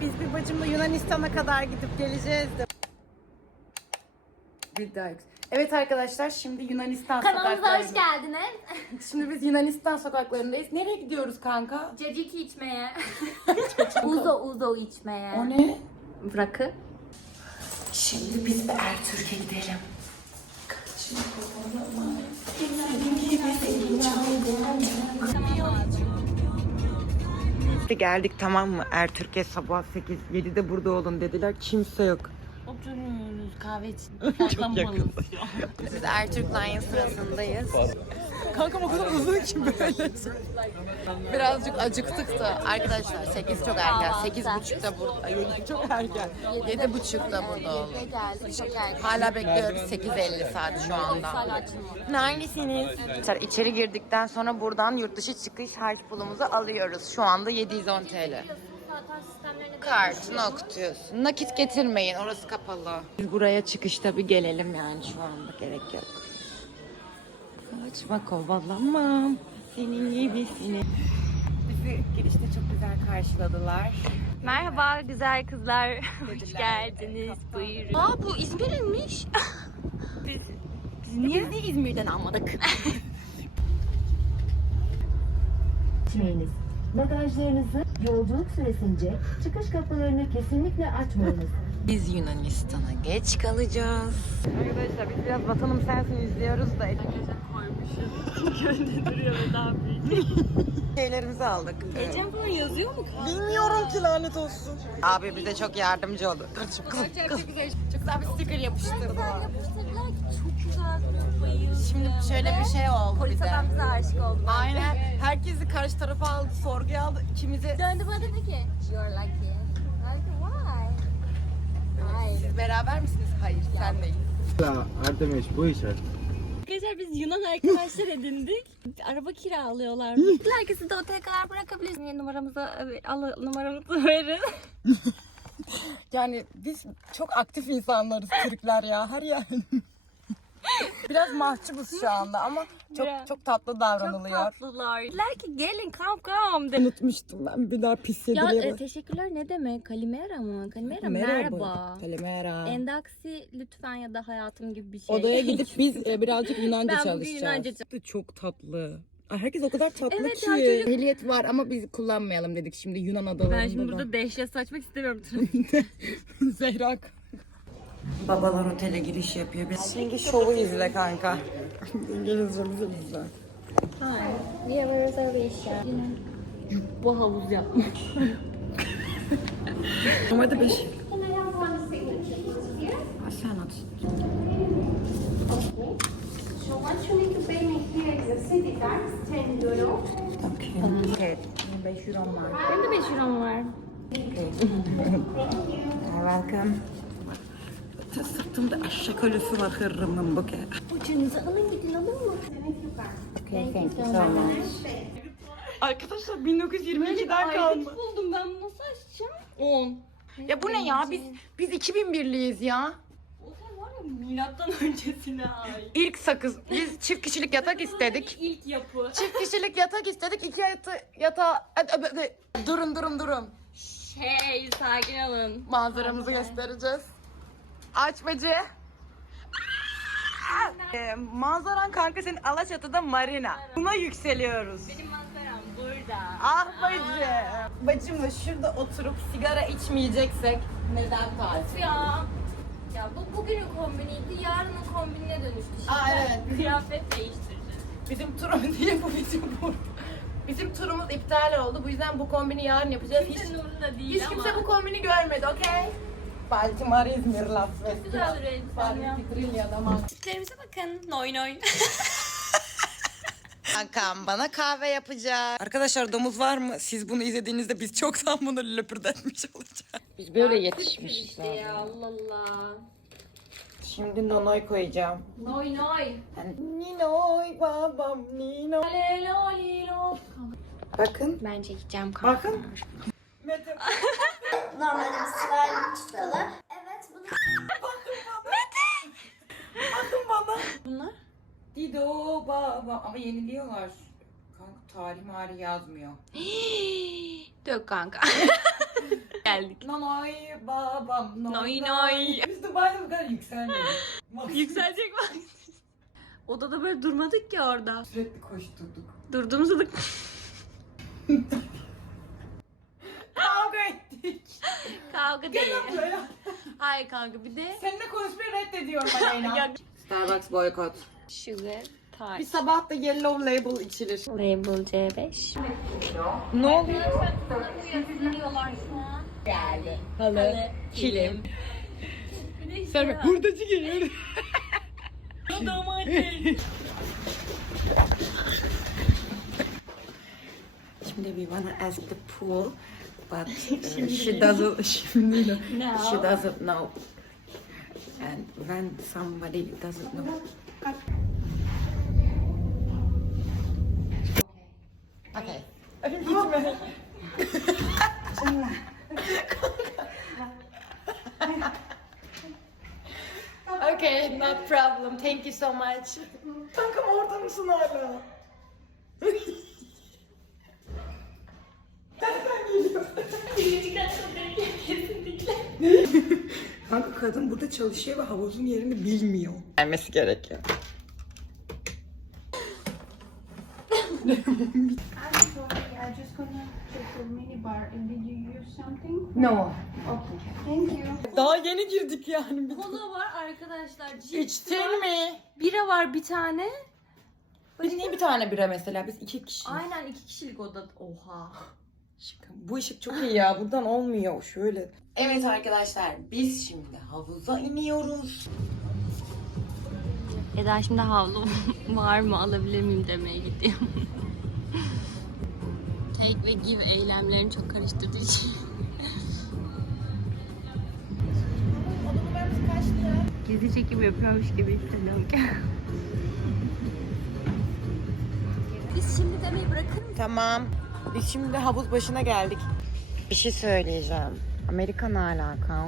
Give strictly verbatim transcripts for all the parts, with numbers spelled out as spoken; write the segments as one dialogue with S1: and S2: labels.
S1: Biz bir bacımla Yunanistan'a kadar gidip geleceğiz de. Bir daha yüksek. Evet arkadaşlar, şimdi Yunanistan
S2: Kanalımıza
S1: sokaklarındayız.
S2: hoş geldiniz.
S1: Şimdi biz Yunanistan sokaklarındayız. Nereye gidiyoruz kanka?
S2: Caciki içmeye. Uzo uzo içmeye.
S1: O ne?
S2: Rakı.
S1: Şimdi biz de Ertürk'e gidelim. Geldik, tamam mı? Ertürk'e sabah sekiz yedide burada olun dediler. Kimse yok.
S3: Oturuyoruz kahve için.
S1: Çok yakın. Biz Ertürk Line sırasındayız. Kankam o kadar uzun ki böyle. Birazcık acıktık da arkadaşlar, sekiz çok erken. sekiz buçukta burada. yedi çok erken. yedi buçukta burada olun.
S2: Geldik çok erken.
S1: Hala bekliyoruz, sekiz elli saat şu anda. Neredesiniz? İçeri girdikten sonra buradan yurt dışı çıkış harç pulumuzu alıyoruz. Şu anda yedi yüz on TL. Kartını okutuyorsun. Nakit getirmeyin, orası kapalı. Biz buraya çıkışta bir gelelim yani, şu anda gerek yok. Kaçma, kovalamam senin gibisini. Bizi girişte çok güzel karşıladılar.
S2: Merhaba güzel kızlar. Hoş geldiniz. Buyurun. Aa bu İzmir'inmiş.
S1: Biz, biz niye? Biz de İzmir'den almadık.
S4: İçmeyiniz. Bagajlarınızı yolculuk süresince çıkış kapılarını kesinlikle açmayınız.
S1: Biz Yunanistan'a geç kalacağız. Arkadaşlar biz biraz Vatanım Sensin izliyoruz da.
S3: Gönlü duruyor ve daha büyük.
S1: Şeylerimizi aldık.
S3: Ecem falan yazıyor mu?
S1: Bilmiyorum ki, lanet olsun. Abi bize çok yardımcı oldu. Kaçım kız. Çok güzel. Çok güzel bir sticker yapıştırdı.
S2: Yapıştırdılar ki çok güzel duruyor. Bayıldım.
S1: Şimdi şöyle bir şey oldu
S2: Polis
S1: bir de.
S2: adam bize aşık oldu.
S1: Aynen. Herkesi karşı tarafa aldı, sorguya aldı. İkimizi.
S2: Döndü bana dedi ki you're lucky. Like why? Why?
S1: Siz beraber misiniz? Hayır, sen değil.
S5: Artemis bu işe.
S3: Arkadaşlar biz Yunan arkadaşlar edindik. Araba kiralıyorlar.
S2: Dediler ki siz de otele kadar bırakabilirsiniz. Numaramızı al, numaramızı verin.
S1: Yani biz çok aktif insanlarız Türkler ya, her yer. Biraz mahcubuz şu anda ama çok
S3: Biraz.
S1: çok tatlı
S3: Çok
S1: davranılıyor.
S3: tatlılar. Dediler ki gelin come come. De.
S1: Unutmuştum ben, bir daha pis
S3: Ya
S1: yedileri.
S3: e, teşekkürler ne demek? Kalimera mı? Kalimera merhaba.
S1: Kalimera.
S3: Endaksi lütfen ya da hayatım gibi bir şey.
S1: Odaya gidip biz e, birazcık Yunanca
S3: Ben bugün
S1: çalışacağız.
S3: Yunanca
S1: Çok tatlı. Ay, herkes o kadar tatlı
S3: Evet
S1: ki.
S3: ya, çocuk-
S1: Ehliyet var ama biz kullanmayalım dedik şimdi Yunan adalarında
S3: Ben şimdi
S1: da.
S3: burada dehşet saçmak istemiyorum.
S1: Zehra. Babalar otele giriş yapıyor. Biz şimdi şovu izle kanka. İngilizcemizi izle.
S2: We have a reservation.
S3: Bu havuz yapmış.
S1: Normalde beş.
S2: Can I have one signature please here?
S1: Aşağı at.
S2: So what you need to pay me here is the city tax, ten euro.
S1: Okay. Evet. yirmi beş euro var.
S3: Benim de beş eurom var.
S1: Okay. You're welcome. Sırtımda eşek ölüsü var, hırrımın bu ke.
S2: Uçunuzu alın gidin olur mu?
S1: Okay, thank you so much. Arkadaşlar bin dokuz yüz yirmi ikiden kalma.
S3: buldum ben bunu nasıl açacağım? on.
S1: Ya bu ne ya? Biz biz iki bin birliyiz ya.
S3: Otel var ya milattan öncesine ait.
S1: İlk sakız. Biz çift kişilik yatak istedik.
S3: İlk yapı.
S1: Çift kişilik yatak istedik. İki yata yatağa... Durun durun durun.
S3: Şey sakin olun.
S1: Manzaramızı göstereceğiz. Aç bacı. Ee, manzaran kanka senin Alaçatı'da marina. Buna yükseliyoruz.
S3: Benim manzaram burada.
S1: Ah bacı. Bacımla şurada oturup sigara içmeyeceksek neden tatil?
S2: Ya. Ya bu bugünün kombiniydi, yarının kombinine dönüştü şimdi.
S1: Aa evet.
S3: Kıyafet değiştireceğiz.
S1: Bizim turumuz değil bu bizim bu. Bizim turumuz iptal oldu. Bu yüzden bu kombini yarın yapacağız. Hiç,
S3: Kimsenin umurunda değil
S1: hiç
S3: ama.
S1: kimse bu kombini görmedi, okey? Baltimore, İzmir, Las Vegas.
S3: Güzel duruyor elbisen ya.
S1: Trilya'da man.
S3: Tiplerimize bakın. Noy noy.
S1: Kankam bana kahve yapacak. Arkadaşlar domuz var mı? Siz bunu izlediğinizde biz çoktan bunu löpürdetmiş olacağız. Biz böyle yetişmişiz.
S3: İşte ya Allah Allah.
S1: Şimdi nonoy koyacağım.
S2: Noy noy.
S1: Ninoy babam ninoy.
S2: Lelo lilo.
S1: Bakın.
S3: Ben çekeceğim kanka.
S1: Bakın. Mete.
S2: Normalde bir slime'ın çıtalı. Evet bunu.
S1: Bakın bana.
S3: Bunlar?
S1: Dido baba. Ama yeniliyorlar. Kanka tarih mari yazmıyor.
S3: Dök kanka.
S2: Geldik.
S1: Noy babam
S2: Noy noy.
S1: Biz Dubai'de bu kadar yükselmedik.
S2: Yükselecek mi? Odada böyle durmadık ki orada.
S1: Sürekli koşturduk.
S2: Durduğumuzda da
S1: Kavga ettik.
S2: kavga değil.
S1: Gel buraya.
S2: Hayır kanka bir de
S1: Seninle konuşmayı reddediyorum Aleyna.
S2: Ya-
S1: Starbucks boykot.
S2: Sugar
S1: Bir
S2: Tart.
S1: sabah da yellow label içilir.
S2: Label C beş.
S1: Ne oluyor?
S2: Geldi.
S1: Halı, kilim. Sonra hurdacı geliyor. Şimdi we wanna ask the pool, but uh, she doesn't. Şimdi no. She doesn't know. And when somebody doesn't know. Okay. Okay, no problem. Thank you so much. Kankam orada mısın hala? Kanka kadın burada çalışıyor ve havuzun yerini bilmiyor. Gelmesi gerekiyor.
S6: I'm sorry, I just gonna check the minibar and did you use something?
S1: No.
S6: Okay, thank you.
S1: Daha yeni girdik yani.
S2: Kola var arkadaşlar. Cips
S1: İçtin mi?
S2: Bira var bir tane.
S1: Biz niye bir tane bira mesela? Biz iki kişi.
S2: Aynen iki kişilik oda. Oha.
S1: Bu ışık çok iyi ya. Buradan olmuyor. Şöyle. Evet arkadaşlar. Biz şimdi havuza iniyoruz.
S2: Eda şimdi havlu var mı alabilir miyim demeye gidiyorum. Take ve give eylemlerini çok karıştırdığı için. Gezi çekim yapıyormuş gibi hissediyorum. Biz şimdi demeyi bırakır mısın?
S1: Tamam. Biz şimdi havuz başına geldik. Bir şey söyleyeceğim. Amerika ne alaka?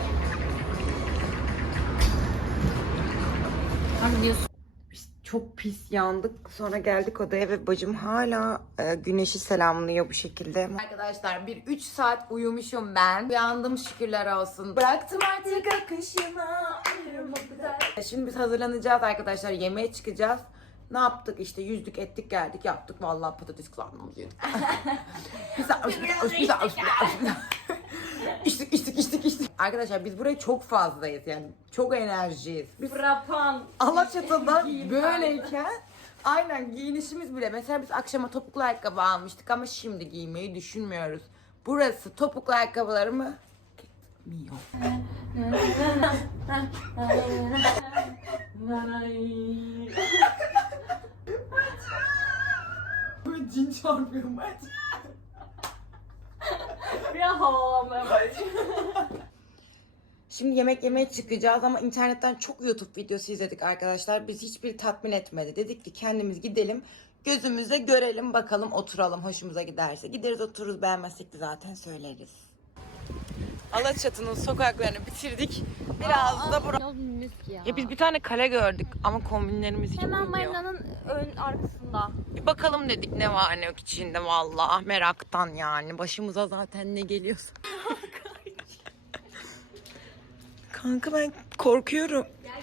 S2: Abi diyorsun.
S1: Biz çok pis yandık. Sonra geldik odaya ve bacım hala e, güneşi selamlıyor bu şekilde. Arkadaşlar bir üç saat uyumuşum ben. Uyandım şükürler olsun. Bıraktım artık akışına. Şimdi biz hazırlanacağız arkadaşlar. Yemeğe çıkacağız. Ne yaptık işte yüzdük ettik geldik yaptık. Vallahi patates kızartmamızı yedik. Güzel, güzel, güzel, güzel. İçtik içtik içtik içtik. Arkadaşlar biz buraya çok fazlayız yani. Çok enerjiyiz. Biz
S2: Frapan.
S1: Alaçatı'da böyleyken aynen giyinişimiz bile. Mesela biz akşama topuklu ayakkabı almıştık ama şimdi giymeyi düşünmüyoruz. Burası topuklu ayakkabılarımı gitmiyor. Böyle cin çarpıyor maç.
S2: Bir an havalanmaya başladı.
S1: Şimdi yemek yemeye çıkacağız ama internetten çok YouTube videosu izledik arkadaşlar. Biz hiçbir tatmin etmedi. Dedik ki kendimiz gidelim. Gözümüzle görelim bakalım oturalım hoşumuza giderse. Gideriz otururuz beğenmezsek de zaten söyleriz. Alaçatı'nın sokaklarını bitirdik. Biraz da burası.
S2: Yol mis ya.
S1: Ya biz bir tane kale gördük ama kombinlerimiz hiç
S2: Hemen
S1: uymuyor.
S2: marinanın ön arkasında.
S1: Bir bakalım dedik ne var ne yok içinde vallahi meraktan yani. Başımıza zaten ne geliyorsa. Kanka ben korkuyorum.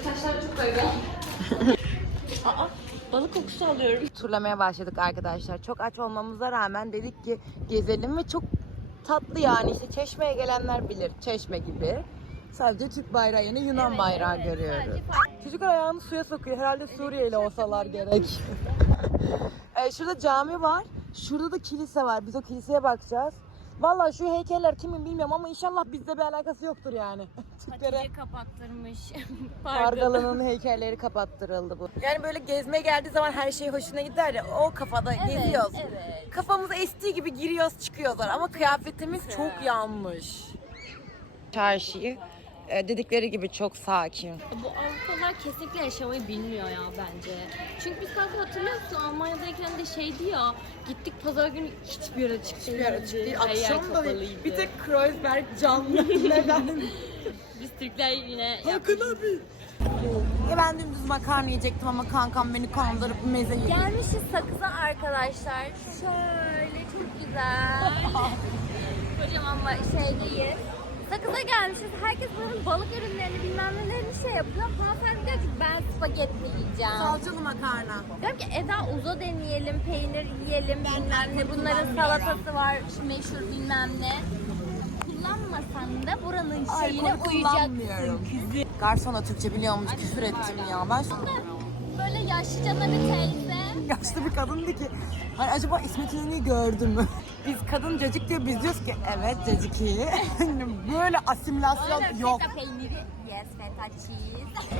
S2: Balık kokusu alıyorum.
S1: Turlamaya başladık arkadaşlar. Çok aç olmamıza rağmen dedik ki gezelim ve çok tatlı yani işte Çeşme'ye gelenler bilir. Çeşme gibi. Sadece Türk bayrağı yerine Yunan
S2: Evet,
S1: bayrağı
S2: evet,
S1: görüyoruz.
S2: sadece
S1: Çocuklar ayağını suya sokuyor. Herhalde Suriyeli olsalar gerek. ee, şurada cami var. Şurada da kilise var. Biz o kiliseye bakacağız. Vallahi şu heykeller kimin bilmiyorum ama inşallah bizde bir alakası yoktur yani. Türklere
S2: Hatice kapattırmış.
S1: Pargalan'ın heykelleri kapattırıldı bu. Yani böyle gezmeye geldiği zaman her şey hoşuna gider ya o kafada geziyoruz.
S2: Evet.
S1: Kafamız estiği gibi giriyoruz çıkıyorlar ama kıyafetimiz çok yanlış. Çarşıyı e, dedikleri gibi çok sakin.
S2: Bu Avrupalılar kesinlikle yaşamayı bilmiyor ya bence. Çünkü biz kanka hatırlıyorsun Almanya'dayken de şeydi ya. Gittik pazar günü hiçbir yer açık
S1: Hiçbir yer açık değil.
S2: Her yer
S1: Akşam da
S2: kapalıydı.
S1: bir tek Kreuzberg canlı. Neden?
S2: Biz Türkler yine
S1: Hakan abi. Ya ben dümdüz makarna yiyecektim ama kankam beni kandırıp meze yedi.
S2: gelmişiz Sakız'a arkadaşlar. Şöyle çok güzel. kocaman ba- şeydeyiz. Sakız'a gelmişiz. Herkes buranın balık ürünlerini bilmem nelerini şey yapıyor. Hanımefendi diyor ki ben spagetti yiyeceğim.
S1: Salçalı makarna.
S2: Diyorum ki Eda uzo deneyelim, peynir yiyelim bilmem ne. Bunların salatası var meşhur bilmem ne. Kullanmasan da buranın şeyine uyacaksın.
S1: Garsona Türkçe biliyormuş, küfür ettim ya. Ben şu
S2: Böyle yaşlıca bir teyze.
S1: yaşlı bir kadın dedi ki hani acaba İsmet İnönü'yü gördün mü? Biz kadın cacık diyor, biz diyoruz ki evet cacık iyi. Böyle asimilasyon
S2: Öyle
S1: yok.
S2: feta peyniri. Yes, feta cheese.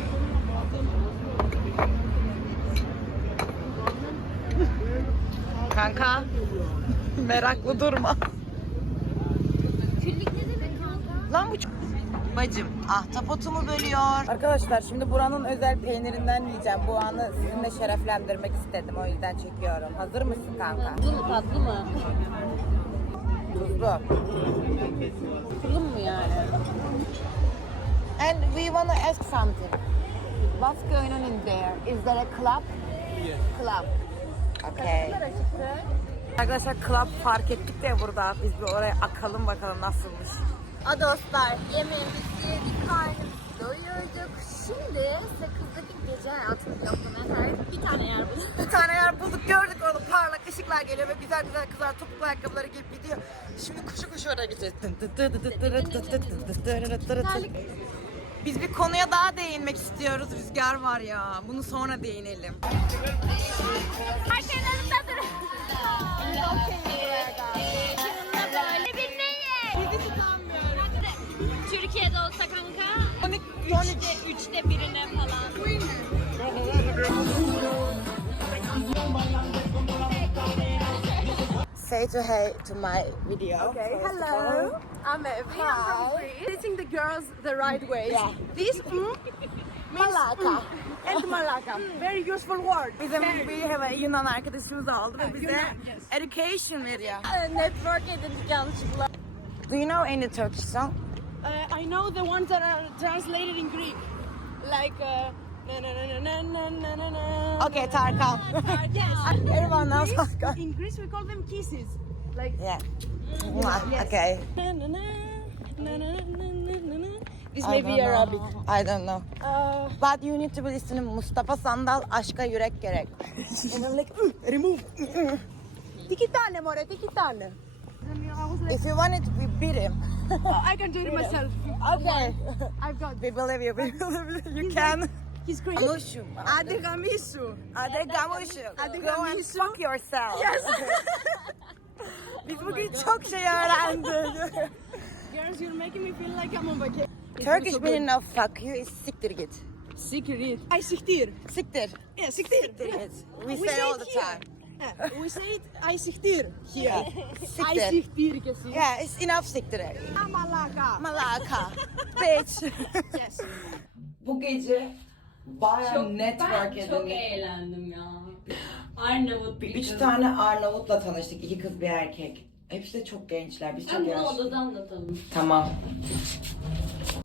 S1: Kanka meraklı durma.
S2: Küllük ne demek kanka?
S1: Lan bu çok... Bacım ahtapotumu bölüyor. Arkadaşlar şimdi buranın özel peynirinden yiyeceğim. Bu anı sizinle şereflendirmek istedim. O yüzden çekiyorum. Hazır mısın kanka?
S2: Tatlı mı tatlı mı?
S1: Tuzlu.
S2: Tuzlu mu yani?
S1: And we wanna ask something. What's going on in there? Is there a club? Yes. Club. Okay. Arkadaşlar club fark ettik de burada. Biz bir oraya akalım bakalım nasılmış.
S2: A dostlar yemeğimizi yedik, karnımızı doyurduk. Şimdi Sakız'daki gece hayatını yoklamaya karar bir tane yer bulduk.
S1: Bir tane yer bulduk, gördük orada parlak ışıklar geliyor ve güzel güzel kızlar topuklu ayakkabıları giyip gidiyor. Şimdi kuşu kuşu oraya gideceğiz. Biz bir konuya daha değinmek istiyoruz. Rüzgar var ya. Bunu sonra değinelim.
S2: Herkes önümdedir. Yanında böyle bir neyi? Bizi tutamıyorum. Türkiye'de olsa kanka. Üçte, üçte birine falan.
S1: Say to hey to my video.
S7: Okay, hello. I'm Evie. I'm hungry. Teaching the girls the right way.
S1: Yeah.
S7: This mm, means
S1: Malaka.
S7: mm, and malaka. Very useful word.
S1: Bizim bir hemen Yunan arkadaşımız aldı ve bize education veriyor.
S2: Network edindik yanlışlıkla.
S1: Do you know any Turkish song?
S7: Uh, I know the ones that are translated in Greek, like uh, na na na na na na na na.
S1: Okay, Tarkan.
S7: Yes.
S1: Everyone knows
S7: Greece-
S1: Tarkan.
S7: In Greece we call them kisses. Like
S1: Yeah. Okay.
S7: na na na na na na na na. This
S1: I
S7: may
S1: don't
S7: be
S1: know.
S7: Arabic.
S1: I don't know.
S7: Uh,
S1: But you need to be listening. Mustafa Sandal aşka yürek gerek.
S7: and I'm like, "Mm, remove. Tiki tane, more, tiki tane. I was like,
S1: If you want it, we beat him.
S7: oh, I can do it myself.
S1: Okay.
S7: I've got
S1: We believe you. We believe you. You can.
S7: He's crazy.
S1: Gamuşum.
S7: Adegamishu.
S1: Ade gamuşum.
S7: Ade
S1: Go and
S7: gamuşum.
S1: fuck yourself. Yes. Biz bugün çok şey öğrendik.
S7: Girls, you're making me feel like I'm on vacation.
S1: Turkish meaning of fuck you is siktir git.
S7: Secret. I siktir.
S1: Siktir.
S7: Yeah, siktir.
S1: Siktir git. We
S7: We
S1: say
S7: say
S1: all
S7: it
S1: the
S7: here.
S1: time.
S7: Yeah, we say it, I siktir here.
S1: Yeah.
S7: I
S1: Siktir.
S7: siktir kesin.
S1: Yeah, it's enough siktir.
S7: Amalaka.
S1: Malaka. Bitch.
S7: Yes.
S1: Bu gece bayağı network
S2: Ben çok
S1: edindik.
S2: eğlendim ya. Arnavut bir
S1: Üç
S2: kız.
S1: tane Arnavut'la tanıştık. İki kız bir erkek. Hepsi de çok gençler. Biz çok
S2: Ben bunu
S1: yaşlı.
S2: odada anlatalım.
S1: Tamam.